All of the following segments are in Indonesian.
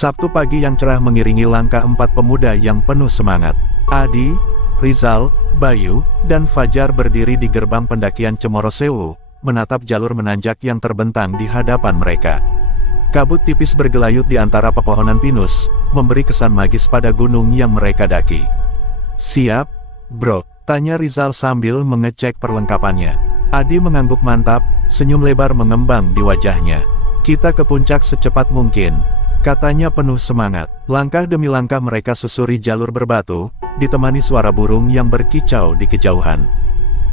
Sabtu pagi yang cerah mengiringi langkah empat pemuda yang penuh semangat. Adi, Rizal, Bayu, dan Fajar berdiri di gerbang pendakian Cemoro Sewu, menatap jalur menanjak yang terbentang di hadapan mereka. Kabut tipis bergelayut di antara pepohonan pinus, memberi kesan magis pada gunung yang mereka daki. "Siap, bro?" tanya Rizal sambil mengecek perlengkapannya. Adi mengangguk mantap, senyum lebar mengembang di wajahnya. "Kita ke puncak secepat mungkin," katanya penuh semangat. Langkah demi langkah mereka susuri jalur berbatu, ditemani suara burung yang berkicau di kejauhan.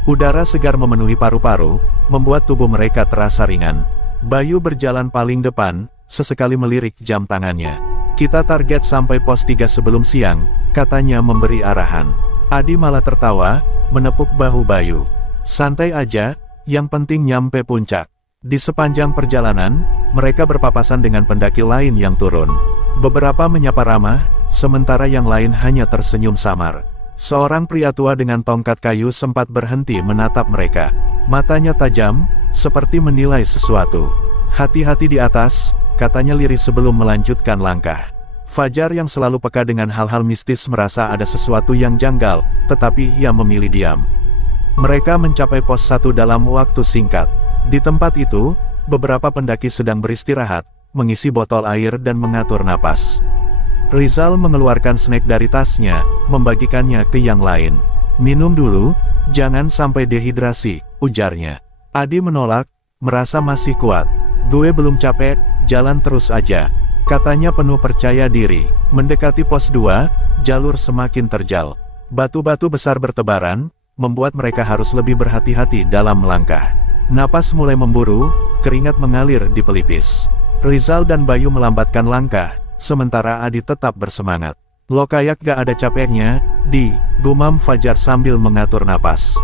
Udara segar memenuhi paru-paru, membuat tubuh mereka terasa ringan. Bayu berjalan paling depan, sesekali melirik jam tangannya. "Kita target sampai pos 3 sebelum siang," katanya memberi arahan. Adi malah tertawa, menepuk bahu Bayu. "Santai aja, yang penting nyampe puncak." Di sepanjang perjalanan, mereka berpapasan dengan pendaki lain yang turun. Beberapa menyapa ramah, sementara yang lain hanya tersenyum samar. Seorang pria tua dengan tongkat kayu sempat berhenti menatap mereka. Matanya tajam, seperti menilai sesuatu. "Hati-hati di atas," katanya lirih sebelum melanjutkan langkah. Fajar yang selalu peka dengan hal-hal mistis merasa ada sesuatu yang janggal, tetapi ia memilih diam. Mereka mencapai pos 1 dalam waktu singkat. Di tempat itu, beberapa pendaki sedang beristirahat, mengisi botol air dan mengatur napas. Rizal mengeluarkan snack dari tasnya, membagikannya ke yang lain. "Minum dulu, jangan sampai dehidrasi," ujarnya. Adi menolak, merasa masih kuat. "Gue belum capek, jalan terus aja," katanya penuh percaya diri. Mendekati pos 2, jalur semakin terjal. Batu-batu besar bertebaran, membuat mereka harus lebih berhati-hati dalam melangkah. Napas mulai memburu, keringat mengalir di pelipis. Rizal dan Bayu melambatkan langkah, sementara Adi tetap bersemangat. "Lo kayak gak ada capeknya, Di," gumam Fajar sambil mengatur napas.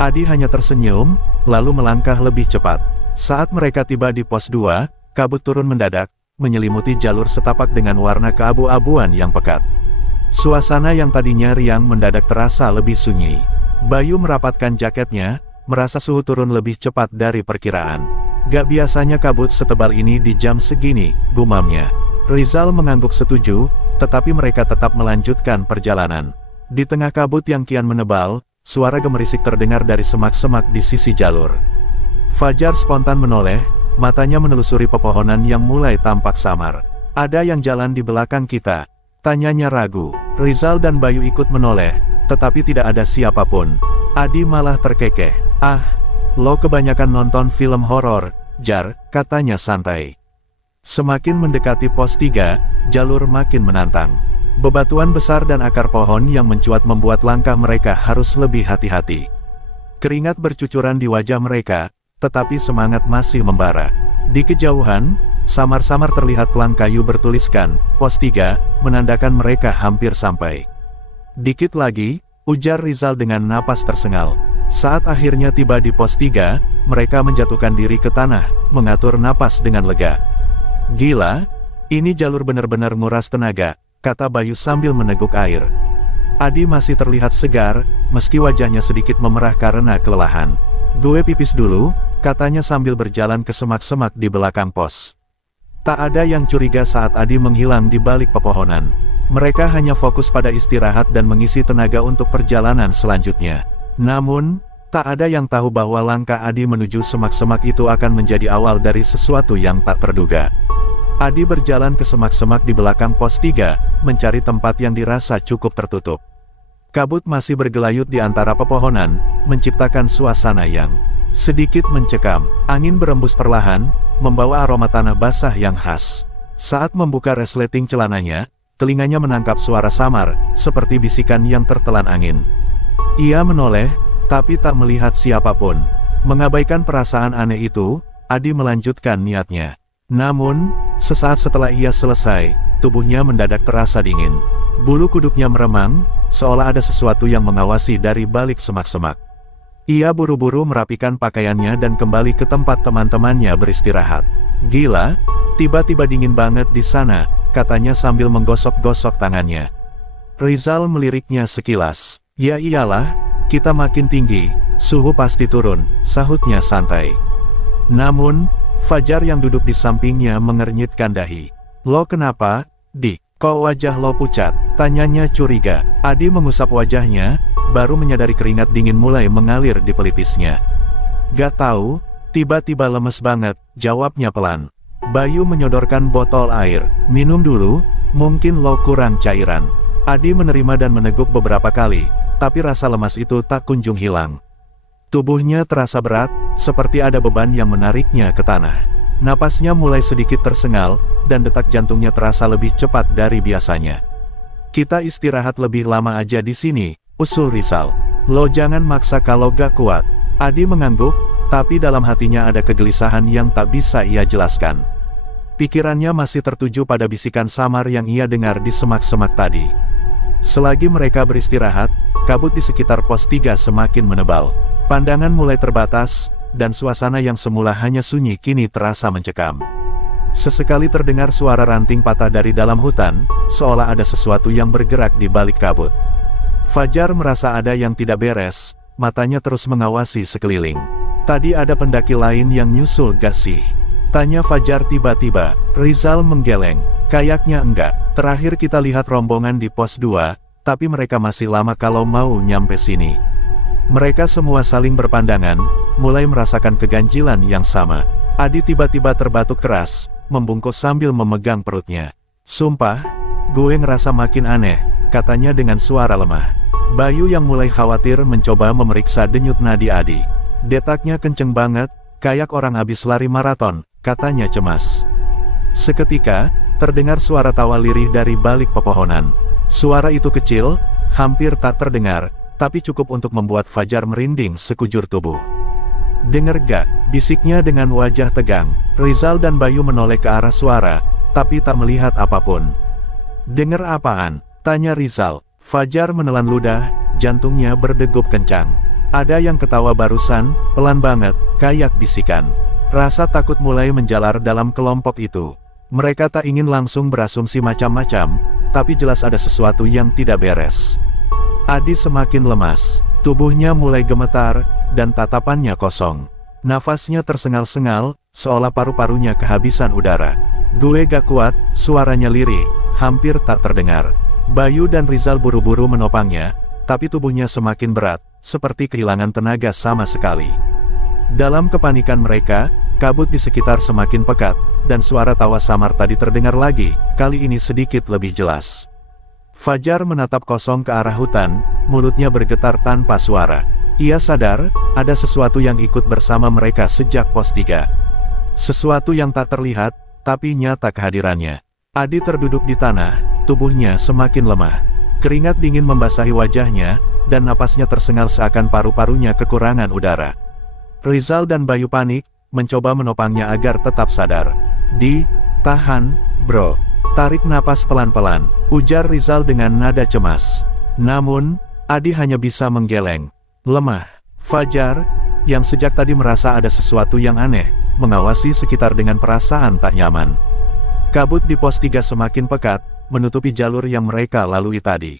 Adi hanya tersenyum, lalu melangkah lebih cepat. Saat mereka tiba di pos 2, kabut turun mendadak, menyelimuti jalur setapak dengan warna keabu-abuan yang pekat. Suasana yang tadinya riang mendadak terasa lebih sunyi. Bayu merapatkan jaketnya, merasa suhu turun lebih cepat dari perkiraan. "Gak biasanya kabut setebal ini di jam segini," gumamnya. Rizal mengangguk setuju, tetapi mereka tetap melanjutkan perjalanan. Di tengah kabut yang kian menebal, suara gemerisik terdengar dari semak-semak di sisi jalur. Fajar spontan menoleh, matanya menelusuri pepohonan yang mulai tampak samar. "Ada yang jalan di belakang kita?" tanyanya ragu. Rizal dan Bayu ikut menoleh, tetapi tidak ada siapapun. Adi malah terkekeh. "Ah, lo kebanyakan nonton film horor, Jar," katanya santai. Semakin mendekati pos 3, jalur makin menantang. Bebatuan besar dan akar pohon yang mencuat membuat langkah mereka harus lebih hati-hati. Keringat bercucuran di wajah mereka, tetapi semangat masih membara. Di kejauhan, samar-samar terlihat pelang kayu bertuliskan, "Pos 3, menandakan mereka hampir sampai. "Dikit lagi," ujar Rizal dengan napas tersengal. Saat akhirnya tiba di pos 3, mereka menjatuhkan diri ke tanah, mengatur napas dengan lega. "Gila, ini jalur benar-benar nguras tenaga," kata Bayu sambil meneguk air. Adi masih terlihat segar, meski wajahnya sedikit memerah karena kelelahan. "Gue pipis dulu," katanya sambil berjalan ke semak-semak di belakang pos. Tak ada yang curiga saat Adi menghilang di balik pepohonan. Mereka hanya fokus pada istirahat dan mengisi tenaga untuk perjalanan selanjutnya. Namun, tak ada yang tahu bahwa langkah Adi menuju semak-semak itu akan menjadi awal dari sesuatu yang tak terduga. Adi berjalan ke semak-semak di belakang pos 3, mencari tempat yang dirasa cukup tertutup. Kabut masih bergelayut di antara pepohonan, menciptakan suasana yang sedikit mencekam. Angin berembus perlahan, membawa aroma tanah basah yang khas. Saat membuka resleting celananya, telinganya menangkap suara samar, seperti bisikan yang tertelan angin. Ia menoleh, tapi tak melihat siapapun. Mengabaikan perasaan aneh itu, Adi melanjutkan niatnya. Namun, sesaat setelah ia selesai, tubuhnya mendadak terasa dingin. Bulu kuduknya meremang, seolah ada sesuatu yang mengawasi dari balik semak-semak. Ia buru-buru merapikan pakaiannya dan kembali ke tempat teman-temannya beristirahat. "Gila, tiba-tiba dingin banget di sana," katanya sambil menggosok-gosok tangannya. Rizal meliriknya sekilas. "Ya iyalah, kita makin tinggi, suhu pasti turun," sahutnya santai. Namun, Fajar yang duduk di sampingnya mengernyitkan dahi. Lo kenapa, Di? Kok wajah lo pucat? Tanyanya curiga. Adi mengusap wajahnya, baru menyadari keringat dingin mulai mengalir di pelipisnya. Gak tahu, tiba-tiba lemes banget, jawabnya pelan. Bayu menyodorkan botol air. Minum dulu, mungkin lo kurang cairan. Adi menerima dan meneguk beberapa kali, tapi rasa lemas itu tak kunjung hilang. Tubuhnya terasa berat, seperti ada beban yang menariknya ke tanah. Napasnya mulai sedikit tersengal, dan detak jantungnya terasa lebih cepat dari biasanya. Kita istirahat lebih lama aja di sini, usul Rizal. Lo jangan maksa kalau gak kuat. Adi mengangguk, tapi dalam hatinya ada kegelisahan yang tak bisa ia jelaskan. Pikirannya masih tertuju pada bisikan samar yang ia dengar di semak-semak tadi. Selagi mereka beristirahat, kabut di sekitar pos 3 semakin menebal. Pandangan mulai terbatas, dan suasana yang semula hanya sunyi kini terasa mencekam. Sesekali terdengar suara ranting patah dari dalam hutan, seolah ada sesuatu yang bergerak di balik kabut. Fajar merasa ada yang tidak beres, matanya terus mengawasi sekeliling. Tadi ada pendaki lain yang nyusul gak sih? Tanya Fajar tiba-tiba. Rizal menggeleng. Kayaknya enggak. Terakhir kita lihat rombongan di pos 2, tapi mereka masih lama kalau mau nyampe sini. Mereka semua saling berpandangan, mulai merasakan keganjilan yang sama. Adi tiba-tiba terbatuk keras, membungkuk sambil memegang perutnya. Sumpah, gue ngerasa makin aneh, katanya dengan suara lemah. Bayu yang mulai khawatir mencoba memeriksa denyut nadi Adi. Detaknya kenceng banget, kayak orang habis lari maraton, katanya cemas. Seketika, terdengar suara tawa lirih dari balik pepohonan. Suara itu kecil, hampir tak terdengar, tapi cukup untuk membuat Fajar merinding sekujur tubuh. Dengar gak? Bisiknya dengan wajah tegang. Rizal dan Bayu menoleh ke arah suara, tapi tak melihat apapun. Dengar apaan? Tanya Rizal. Fajar menelan ludah, jantungnya berdegup kencang. Ada yang ketawa barusan, pelan banget, kayak bisikan. Rasa takut mulai menjalar dalam kelompok itu. Mereka tak ingin langsung berasumsi macam-macam, tapi jelas ada sesuatu yang tidak beres. Adi semakin lemas, tubuhnya mulai gemetar, dan tatapannya kosong. Nafasnya tersengal-sengal, seolah paru-parunya kehabisan udara. Gue gak kuat, suaranya lirih, hampir tak terdengar. Bayu dan Rizal buru-buru menopangnya, tapi tubuhnya semakin berat, seperti kehilangan tenaga sama sekali. Dalam kepanikan mereka, kabut di sekitar semakin pekat, dan suara tawa samar tadi terdengar lagi, kali ini sedikit lebih jelas. Fajar menatap kosong ke arah hutan, mulutnya bergetar tanpa suara. Ia sadar, ada sesuatu yang ikut bersama mereka sejak pos 3. Sesuatu yang tak terlihat, tapi nyata kehadirannya. Adi terduduk di tanah, tubuhnya semakin lemah. Keringat dingin membasahi wajahnya, dan napasnya tersengal seakan paru-parunya kekurangan udara. Rizal dan Bayu panik, mencoba menopangnya agar tetap sadar. Tahan, bro. Tarik napas pelan-pelan, ujar Rizal dengan nada cemas. Namun, Adi hanya bisa menggeleng. Lemah. Fajar, yang sejak tadi merasa ada sesuatu yang aneh, mengawasi sekitar dengan perasaan tak nyaman. Kabut di pos 3 semakin pekat, menutupi jalur yang mereka lalui tadi.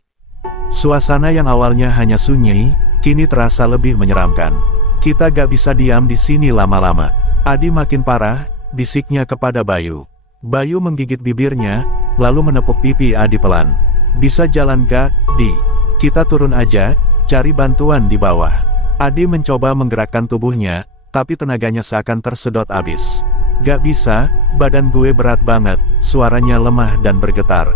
Suasana yang awalnya hanya sunyi, kini terasa lebih menyeramkan. Kita gak bisa diam di sini lama-lama. Adi makin parah, bisiknya kepada Bayu. Bayu menggigit bibirnya, lalu menepuk pipi Adi pelan. Bisa jalan gak, Di? Kita turun aja, cari bantuan di bawah. Adi mencoba menggerakkan tubuhnya, tapi tenaganya seakan tersedot abis. Gak bisa, badan gue berat banget, suaranya lemah dan bergetar.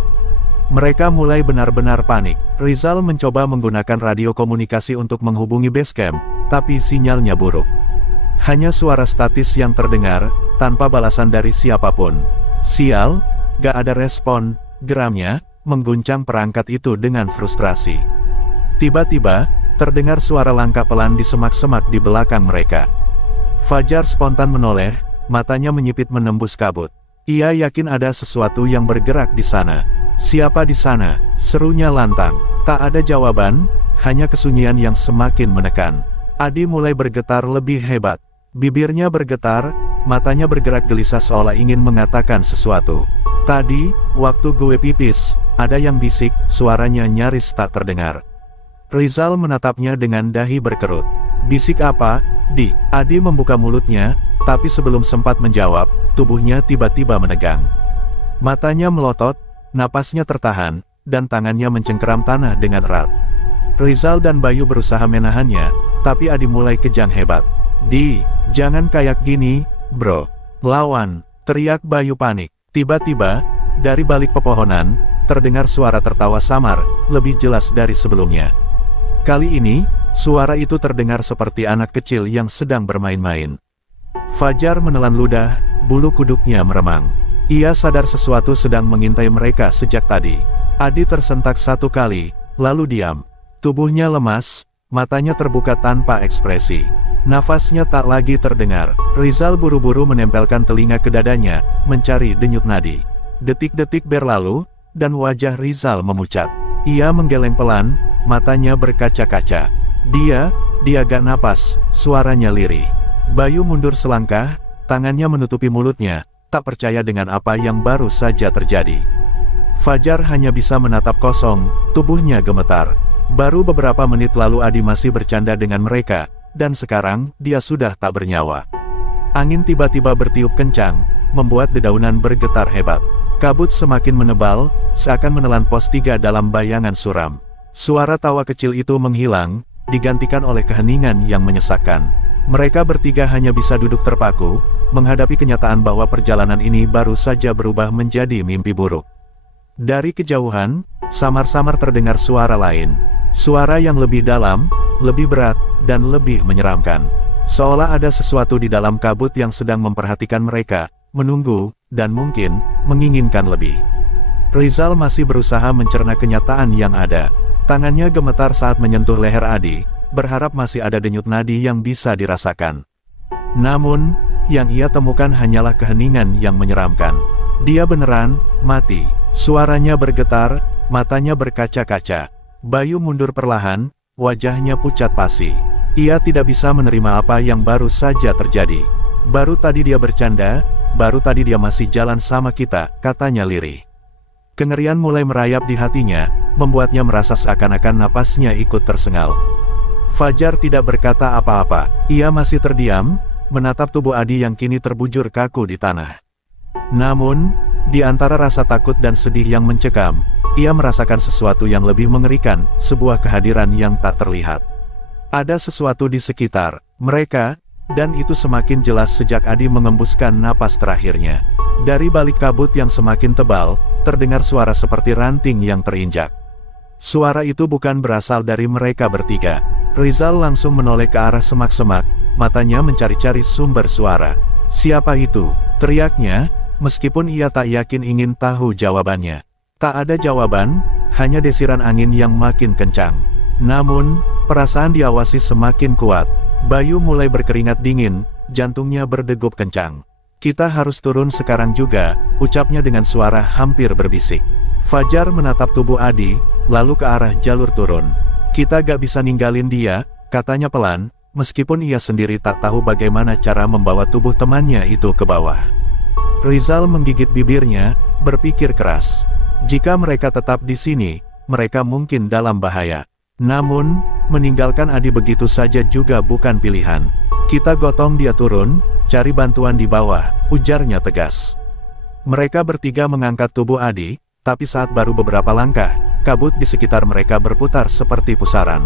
Mereka mulai benar-benar panik. Rizal mencoba menggunakan radio komunikasi untuk menghubungi base camp, tapi sinyalnya buruk. Hanya suara statis yang terdengar, tanpa balasan dari siapapun. Sial, gak ada respon, geramnya, mengguncang perangkat itu dengan frustrasi. Tiba-tiba, terdengar suara langkah pelan di semak-semak di belakang mereka. Fajar spontan menoleh, matanya menyipit menembus kabut. Ia yakin ada sesuatu yang bergerak di sana. Siapa di sana? Serunya lantang. Tak ada jawaban, hanya kesunyian yang semakin menekan. Adi mulai bergetar lebih hebat. Bibirnya bergetar, matanya bergerak gelisah seolah ingin mengatakan sesuatu. Tadi, waktu gue pipis, ada yang bisik, suaranya nyaris tak terdengar. Rizal menatapnya dengan dahi berkerut. Bisik apa, Di? Adi membuka mulutnya, tapi sebelum sempat menjawab, tubuhnya tiba-tiba menegang. Matanya melotot, napasnya tertahan, dan tangannya mencengkeram tanah dengan erat. Rizal dan Bayu berusaha menahannya, tapi Adi mulai kejang hebat. Jangan kayak gini, bro. Lawan, teriak Bayu panik. Tiba-tiba, dari balik pepohonan, terdengar suara tertawa samar, lebih jelas dari sebelumnya. Kali ini, suara itu terdengar seperti anak kecil yang sedang bermain-main. Fajar menelan ludah, bulu kuduknya meremang. Ia sadar sesuatu sedang mengintai mereka sejak tadi. Adi tersentak satu kali, lalu diam. Tubuhnya lemas, matanya terbuka tanpa ekspresi. Nafasnya tak lagi terdengar. Rizal buru-buru menempelkan telinga ke dadanya, mencari denyut nadi. Detik-detik berlalu, dan wajah Rizal memucat. Ia menggeleng pelan, matanya berkaca-kaca. Dia gak napas, suaranya lirih. Bayu mundur selangkah, tangannya menutupi mulutnya, tak percaya dengan apa yang baru saja terjadi. Fajar hanya bisa menatap kosong, tubuhnya gemetar. Baru beberapa menit lalu Adi masih bercanda dengan mereka, dan sekarang, dia sudah tak bernyawa. Angin tiba-tiba bertiup kencang, membuat dedaunan bergetar hebat. Kabut semakin menebal, seakan menelan pos 3 dalam bayangan suram. Suara tawa kecil itu menghilang, digantikan oleh keheningan yang menyesakkan. Mereka bertiga hanya bisa duduk terpaku, menghadapi kenyataan bahwa perjalanan ini baru saja berubah menjadi mimpi buruk. Dari kejauhan, samar-samar terdengar suara lain. Suara yang lebih dalam, lebih berat, dan lebih menyeramkan. Seolah ada sesuatu di dalam kabut yang sedang memperhatikan mereka, menunggu, dan mungkin, menginginkan lebih. Rizal masih berusaha mencerna kenyataan yang ada. Tangannya gemetar saat menyentuh leher Adi, berharap masih ada denyut nadi yang bisa dirasakan. Namun, yang ia temukan hanyalah keheningan yang menyeramkan. Dia beneran mati. Suaranya bergetar, matanya berkaca-kaca. Bayu mundur perlahan, wajahnya pucat pasi. Ia tidak bisa menerima apa yang baru saja terjadi. Baru tadi dia bercanda, baru tadi dia masih jalan sama kita, katanya lirih. Kengerian mulai merayap di hatinya, membuatnya merasa seakan-akan napasnya ikut tersengal. Fajar tidak berkata apa-apa, ia masih terdiam, menatap tubuh Adi yang kini terbujur kaku di tanah. Namun, di antara rasa takut dan sedih yang mencekam, ia merasakan sesuatu yang lebih mengerikan, sebuah kehadiran yang tak terlihat. Ada sesuatu di sekitar mereka, dan itu semakin jelas sejak Adi mengembuskan napas terakhirnya. Dari balik kabut yang semakin tebal, terdengar suara seperti ranting yang terinjak. Suara itu bukan berasal dari mereka bertiga. Rizal langsung menoleh ke arah semak-semak, matanya mencari-cari sumber suara. Siapa itu? Teriaknya, meskipun ia tak yakin ingin tahu jawabannya. Tak ada jawaban, hanya desiran angin yang makin kencang. Namun, perasaan diawasi semakin kuat. Bayu mulai berkeringat dingin, jantungnya berdegup kencang. Kita harus turun sekarang juga, ucapnya dengan suara hampir berbisik. Fajar menatap tubuh Adi, lalu ke arah jalur turun. Kita gak bisa ninggalin dia, katanya pelan, meskipun ia sendiri tak tahu bagaimana cara membawa tubuh temannya itu ke bawah. Rizal menggigit bibirnya, berpikir keras. Jika mereka tetap di sini, mereka mungkin dalam bahaya. Namun, meninggalkan Adi begitu saja juga bukan pilihan. Kita gotong dia turun, cari bantuan di bawah, ujarnya tegas. Mereka bertiga mengangkat tubuh Adi, tapi saat baru beberapa langkah, kabut di sekitar mereka berputar seperti pusaran.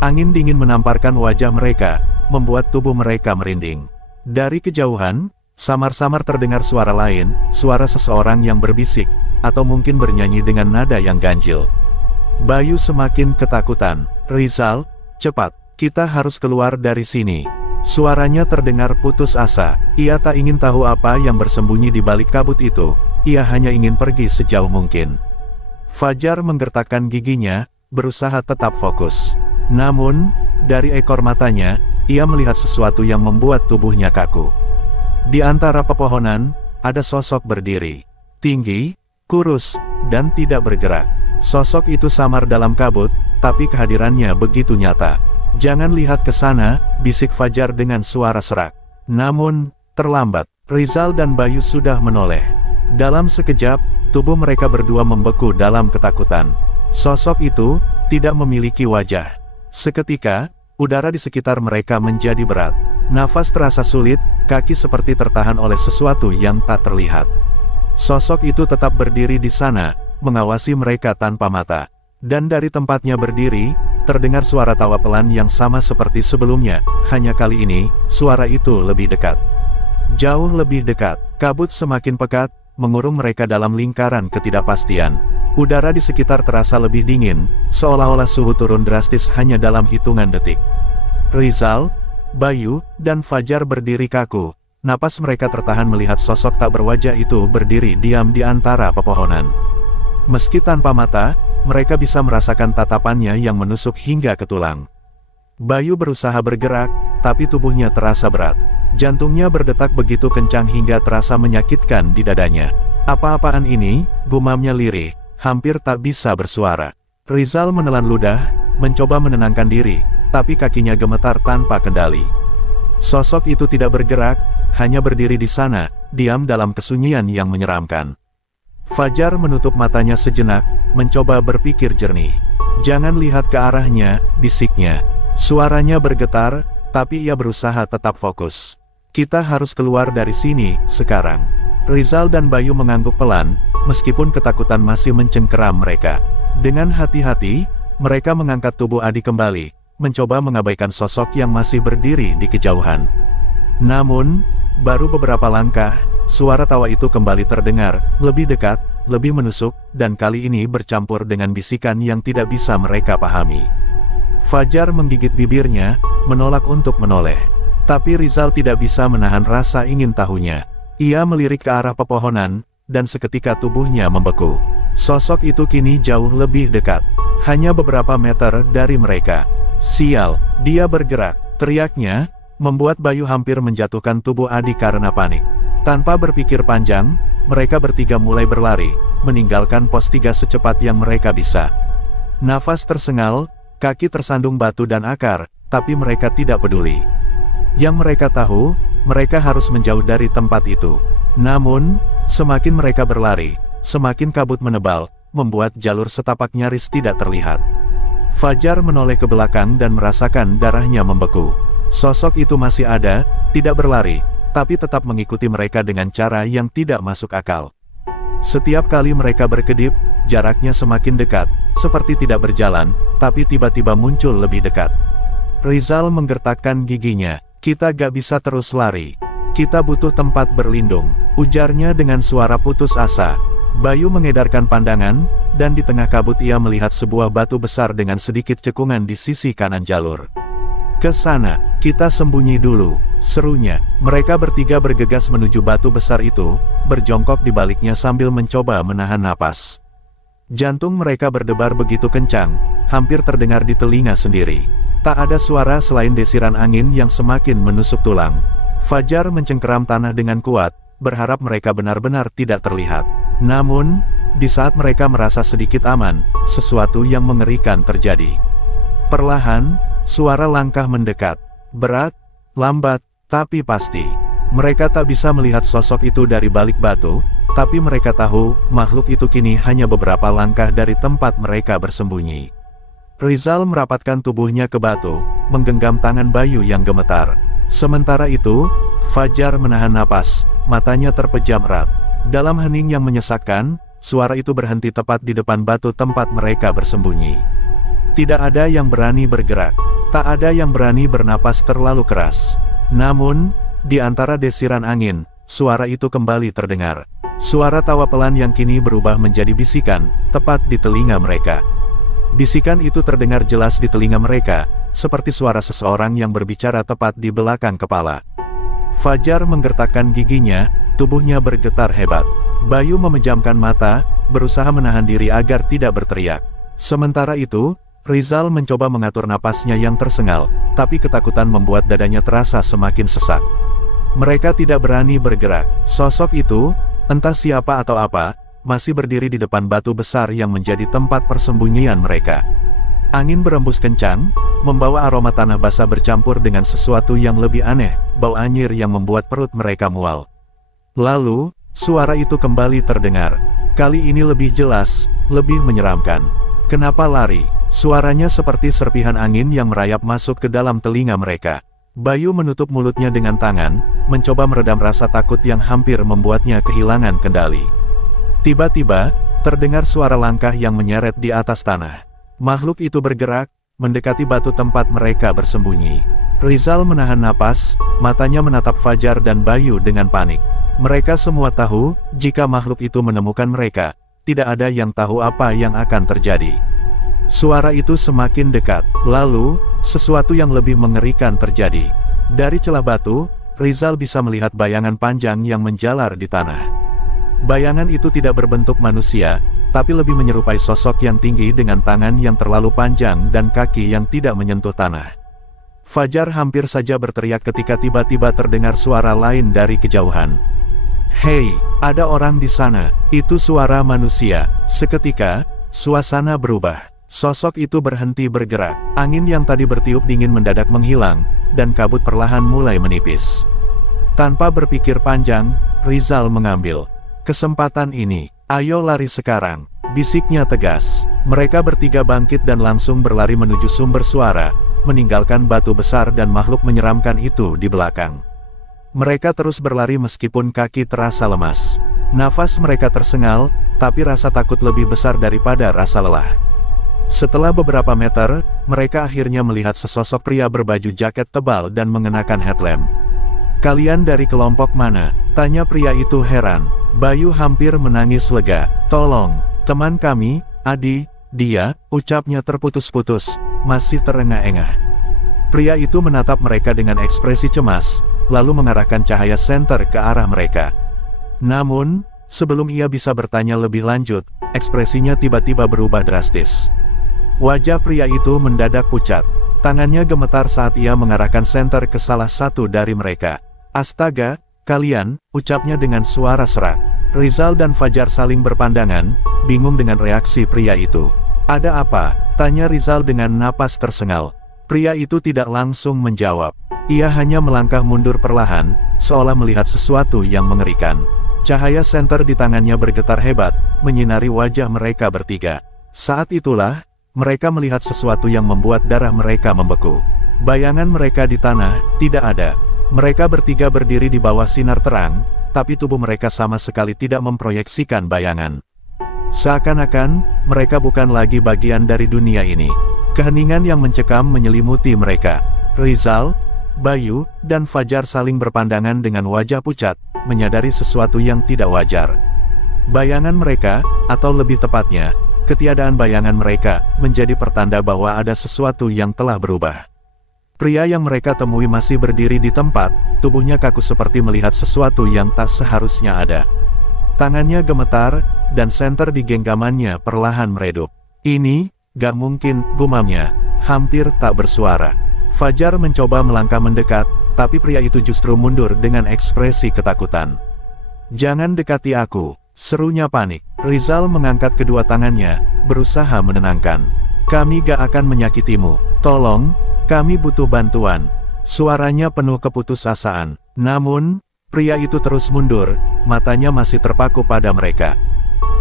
Angin dingin menamparkan wajah mereka, membuat tubuh mereka merinding. Dari kejauhan, samar-samar terdengar suara lain, suara seseorang yang berbisik, atau mungkin bernyanyi dengan nada yang ganjil. Bayu semakin ketakutan. Rizal, cepat, kita harus keluar dari sini. Suaranya terdengar putus asa. Ia tak ingin tahu apa yang bersembunyi di balik kabut itu. Ia hanya ingin pergi sejauh mungkin. Fajar menggertakkan giginya, berusaha tetap fokus. Namun, dari ekor matanya, ia melihat sesuatu yang membuat tubuhnya kaku. Di antara pepohonan, ada sosok berdiri. Tinggi, kurus, dan tidak bergerak. Sosok itu samar dalam kabut, tapi kehadirannya begitu nyata. Jangan lihat ke sana, bisik Fajar dengan suara serak. Namun, terlambat. Rizal dan Bayu sudah menoleh. Dalam sekejap, tubuh mereka berdua membeku dalam ketakutan. Sosok itu tidak memiliki wajah. Seketika, udara di sekitar mereka menjadi berat. Nafas terasa sulit, kaki seperti tertahan oleh sesuatu yang tak terlihat. Sosok itu tetap berdiri di sana, mengawasi mereka tanpa mata. Dan dari tempatnya berdiri, terdengar suara tawa pelan yang sama seperti sebelumnya, hanya kali ini, suara itu lebih dekat. Jauh lebih dekat. Kabut semakin pekat, mengurung mereka dalam lingkaran ketidakpastian. Udara di sekitar terasa lebih dingin, seolah-olah suhu turun drastis hanya dalam hitungan detik. Rizal, Bayu, dan Fajar berdiri kaku. Napas mereka tertahan melihat sosok tak berwajah itu berdiri diam di antara pepohonan. Meski tanpa mata, mereka bisa merasakan tatapannya yang menusuk hingga ke tulang. Bayu berusaha bergerak, tapi tubuhnya terasa berat. Jantungnya berdetak begitu kencang hingga terasa menyakitkan di dadanya. Apa-apaan ini, gumamnya lirih, hampir tak bisa bersuara. Rizal menelan ludah, mencoba menenangkan diri, tapi kakinya gemetar tanpa kendali. Sosok itu tidak bergerak, hanya berdiri di sana, diam dalam kesunyian yang menyeramkan. Fajar menutup matanya sejenak, mencoba berpikir jernih. "Jangan lihat ke arahnya," bisiknya. Suaranya bergetar, tapi ia berusaha tetap fokus. "Kita harus keluar dari sini, sekarang." Rizal dan Bayu mengangguk pelan, meskipun ketakutan masih mencengkeram mereka. Dengan hati-hati, mereka mengangkat tubuh Adi kembali, mencoba mengabaikan sosok yang masih berdiri di kejauhan. Namun, baru beberapa langkah, suara tawa itu kembali terdengar, lebih dekat, lebih menusuk, dan kali ini bercampur dengan bisikan yang tidak bisa mereka pahami. Fajar menggigit bibirnya, menolak untuk menoleh. Tapi Rizal tidak bisa menahan rasa ingin tahunya. Ia melirik ke arah pepohonan, dan seketika tubuhnya membeku. Sosok itu kini jauh lebih dekat, hanya beberapa meter dari mereka. "Sial, dia bergerak!" teriaknya, membuat Bayu hampir menjatuhkan tubuh Adi karena panik. Tanpa berpikir panjang, mereka bertiga mulai berlari, meninggalkan pos 3 secepat yang mereka bisa. Nafas tersengal, kaki tersandung batu dan akar, tapi mereka tidak peduli. Yang mereka tahu, mereka harus menjauh dari tempat itu. Namun, semakin mereka berlari, semakin kabut menebal, membuat jalur setapak nyaris tidak terlihat. Fajar menoleh ke belakang dan merasakan darahnya membeku. Sosok itu masih ada, tidak berlari, tapi tetap mengikuti mereka dengan cara yang tidak masuk akal. Setiap kali mereka berkedip, jaraknya semakin dekat, seperti tidak berjalan, tapi tiba-tiba muncul lebih dekat. Rizal menggertakkan giginya. "Kita gak bisa terus lari. Kita butuh tempat berlindung," ujarnya dengan suara putus asa. Bayu mengedarkan pandangan, dan di tengah kabut ia melihat sebuah batu besar dengan sedikit cekungan di sisi kanan jalur. "Ke sana, kita sembunyi dulu," serunya. Mereka bertiga bergegas menuju batu besar itu, berjongkok di baliknya sambil mencoba menahan napas. Jantung mereka berdebar begitu kencang, hampir terdengar di telinga sendiri. Tak ada suara selain desiran angin yang semakin menusuk tulang. Fajar mencengkeram tanah dengan kuat, berharap mereka benar-benar tidak terlihat. Namun, di saat mereka merasa sedikit aman, sesuatu yang mengerikan terjadi. Perlahan, suara langkah mendekat. Berat, lambat, tapi pasti. Mereka tak bisa melihat sosok itu dari balik batu, tapi mereka tahu, makhluk itu kini hanya beberapa langkah dari tempat mereka bersembunyi. Rizal merapatkan tubuhnya ke batu, menggenggam tangan Bayu yang gemetar. Sementara itu, Fajar menahan napas, matanya terpejam erat. Dalam hening yang menyesakkan, suara itu berhenti tepat di depan batu tempat mereka bersembunyi. Tidak ada yang berani bergerak. Tak ada yang berani bernapas terlalu keras. Namun, di antara desiran angin, suara itu kembali terdengar. Suara tawa pelan yang kini berubah menjadi bisikan, tepat di telinga mereka. Bisikan itu terdengar jelas di telinga mereka, seperti suara seseorang yang berbicara tepat di belakang kepala. Fajar menggertakkan giginya, tubuhnya bergetar hebat. Bayu memejamkan mata, berusaha menahan diri agar tidak berteriak. Sementara itu, Rizal mencoba mengatur napasnya yang tersengal, tapi ketakutan membuat dadanya terasa semakin sesak. Mereka tidak berani bergerak. Sosok itu, entah siapa atau apa, masih berdiri di depan batu besar yang menjadi tempat persembunyian mereka. Angin berembus kencang, membawa aroma tanah basah bercampur dengan sesuatu yang lebih aneh, bau anyir yang membuat perut mereka mual. Lalu, suara itu kembali terdengar. Kali ini lebih jelas, lebih menyeramkan. "Kenapa lari?" Suaranya seperti serpihan angin yang merayap masuk ke dalam telinga mereka. Bayu menutup mulutnya dengan tangan, mencoba meredam rasa takut yang hampir membuatnya kehilangan kendali. Tiba-tiba, terdengar suara langkah yang menyeret di atas tanah. Makhluk itu bergerak, mendekati batu tempat mereka bersembunyi. Rizal menahan napas, matanya menatap Fajar dan Bayu dengan panik. Mereka semua tahu, jika makhluk itu menemukan mereka, tidak ada yang tahu apa yang akan terjadi. Suara itu semakin dekat, lalu, sesuatu yang lebih mengerikan terjadi. Dari celah batu, Rizal bisa melihat bayangan panjang yang menjalar di tanah. Bayangan itu tidak berbentuk manusia, tapi lebih menyerupai sosok yang tinggi dengan tangan yang terlalu panjang dan kaki yang tidak menyentuh tanah. Fajar hampir saja berteriak ketika tiba-tiba terdengar suara lain dari kejauhan. "Hei, ada orang di sana, itu suara manusia." Seketika, suasana berubah. Sosok itu berhenti bergerak, angin yang tadi bertiup dingin mendadak menghilang, dan kabut perlahan mulai menipis. Tanpa berpikir panjang, Rizal mengambil kesempatan ini. "Ayo lari sekarang," bisiknya tegas. Mereka bertiga bangkit dan langsung berlari menuju sumber suara, meninggalkan batu besar dan makhluk menyeramkan itu di belakang. Mereka terus berlari meskipun kaki terasa lemas. Nafas mereka tersengal, tapi rasa takut lebih besar daripada rasa lelah. Setelah beberapa meter, mereka akhirnya melihat sesosok pria berbaju jaket tebal dan mengenakan headlamp. "Kalian dari kelompok mana?" tanya pria itu heran. Bayu hampir menangis lega. "Tolong, teman kami, Adi, dia," ucapnya terputus-putus, masih terengah-engah. Pria itu menatap mereka dengan ekspresi cemas, lalu mengarahkan cahaya senter ke arah mereka. Namun, sebelum ia bisa bertanya lebih lanjut, ekspresinya tiba-tiba berubah drastis. Wajah pria itu mendadak pucat. Tangannya gemetar saat ia mengarahkan senter ke salah satu dari mereka. "Astaga, kalian," ucapnya dengan suara serak. Rizal dan Fajar saling berpandangan, bingung dengan reaksi pria itu. "Ada apa?" tanya Rizal dengan napas tersengal. Pria itu tidak langsung menjawab. Ia hanya melangkah mundur perlahan, seolah melihat sesuatu yang mengerikan. Cahaya senter di tangannya bergetar hebat, menyinari wajah mereka bertiga. Saat itulah, mereka melihat sesuatu yang membuat darah mereka membeku. Bayangan mereka di tanah, tidak ada. Mereka bertiga berdiri di bawah sinar terang, tapi tubuh mereka sama sekali tidak memproyeksikan bayangan. Seakan-akan, mereka bukan lagi bagian dari dunia ini. Keheningan yang mencekam menyelimuti mereka. Rizal, Bayu, dan Fajar saling berpandangan dengan wajah pucat, menyadari sesuatu yang tidak wajar. Bayangan mereka, atau lebih tepatnya, ketiadaan bayangan mereka, menjadi pertanda bahwa ada sesuatu yang telah berubah. Pria yang mereka temui masih berdiri di tempat, tubuhnya kaku seperti melihat sesuatu yang tak seharusnya ada. Tangannya gemetar, dan senter di genggamannya perlahan meredup. "Ini, gak mungkin," gumamnya, hampir tak bersuara. Fajar mencoba melangkah mendekat, tapi pria itu justru mundur dengan ekspresi ketakutan. "Jangan dekati aku," serunya panik. Rizal mengangkat kedua tangannya, berusaha menenangkan. "Kami gak akan menyakitimu. Tolong, kami butuh bantuan." Suaranya penuh keputusasaan. Namun, pria itu terus mundur, matanya masih terpaku pada mereka.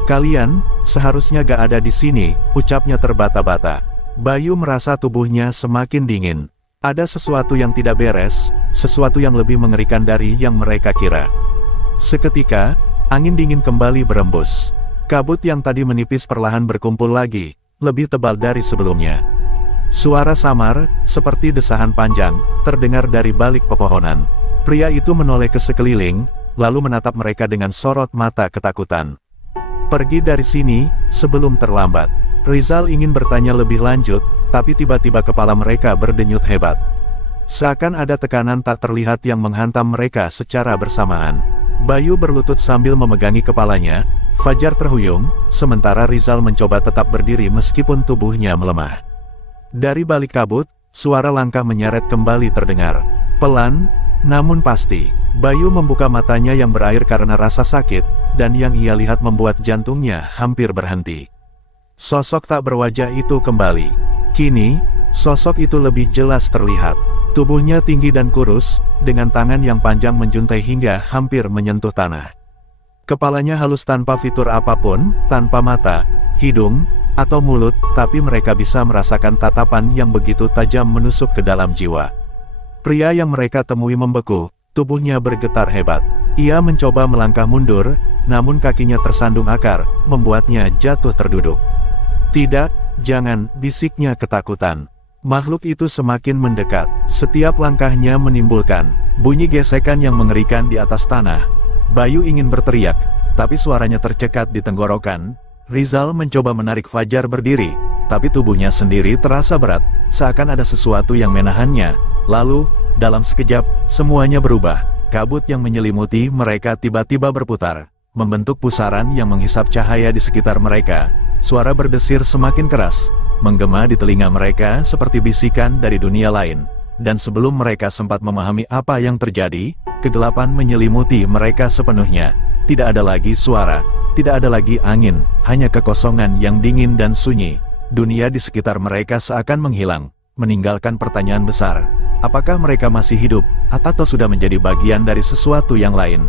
"Kalian, seharusnya gak ada di sini," ucapnya terbata-bata. Bayu merasa tubuhnya semakin dingin. Ada sesuatu yang tidak beres, sesuatu yang lebih mengerikan dari yang mereka kira. Seketika, angin dingin kembali berembus. Kabut yang tadi menipis perlahan berkumpul lagi, lebih tebal dari sebelumnya. Suara samar, seperti desahan panjang, terdengar dari balik pepohonan. Pria itu menoleh ke sekeliling, lalu menatap mereka dengan sorot mata ketakutan. "Pergi dari sini, sebelum terlambat." Rizal ingin bertanya lebih lanjut, tapi tiba-tiba kepala mereka berdenyut hebat. Seakan ada tekanan tak terlihat yang menghantam mereka secara bersamaan. Bayu berlutut sambil memegangi kepalanya, Fajar terhuyung, sementara Rizal mencoba tetap berdiri meskipun tubuhnya melemah. Dari balik kabut, suara langkah menyeret kembali terdengar. Pelan, namun pasti. Bayu membuka matanya yang berair karena rasa sakit, dan yang ia lihat membuat jantungnya hampir berhenti. Sosok tak berwajah itu kembali. Kini, sosok itu lebih jelas terlihat. Tubuhnya tinggi dan kurus, dengan tangan yang panjang menjuntai hingga hampir menyentuh tanah. Kepalanya halus tanpa fitur apapun, tanpa mata, hidung, atau mulut, tapi mereka bisa merasakan tatapan yang begitu tajam menusuk ke dalam jiwa. Pria yang mereka temui membeku, tubuhnya bergetar hebat. Ia mencoba melangkah mundur, namun kakinya tersandung akar, membuatnya jatuh terduduk. "Tidak, jangan," bisiknya ketakutan. Makhluk itu semakin mendekat. Setiap langkahnya menimbulkan bunyi gesekan yang mengerikan di atas tanah. Bayu ingin berteriak, tapi suaranya tercekat di tenggorokan. Rizal mencoba menarik Fajar berdiri, tapi tubuhnya sendiri terasa berat, seakan ada sesuatu yang menahannya. Lalu, dalam sekejap, semuanya berubah. Kabut yang menyelimuti mereka tiba-tiba berputar, membentuk pusaran yang menghisap cahaya di sekitar mereka. Suara berdesir semakin keras, menggema di telinga mereka seperti bisikan dari dunia lain. Dan sebelum mereka sempat memahami apa yang terjadi, kegelapan menyelimuti mereka sepenuhnya. Tidak ada lagi suara, tidak ada lagi angin, hanya kekosongan yang dingin dan sunyi. Dunia di sekitar mereka seakan menghilang, meninggalkan pertanyaan besar. Apakah mereka masih hidup, atau sudah menjadi bagian dari sesuatu yang lain?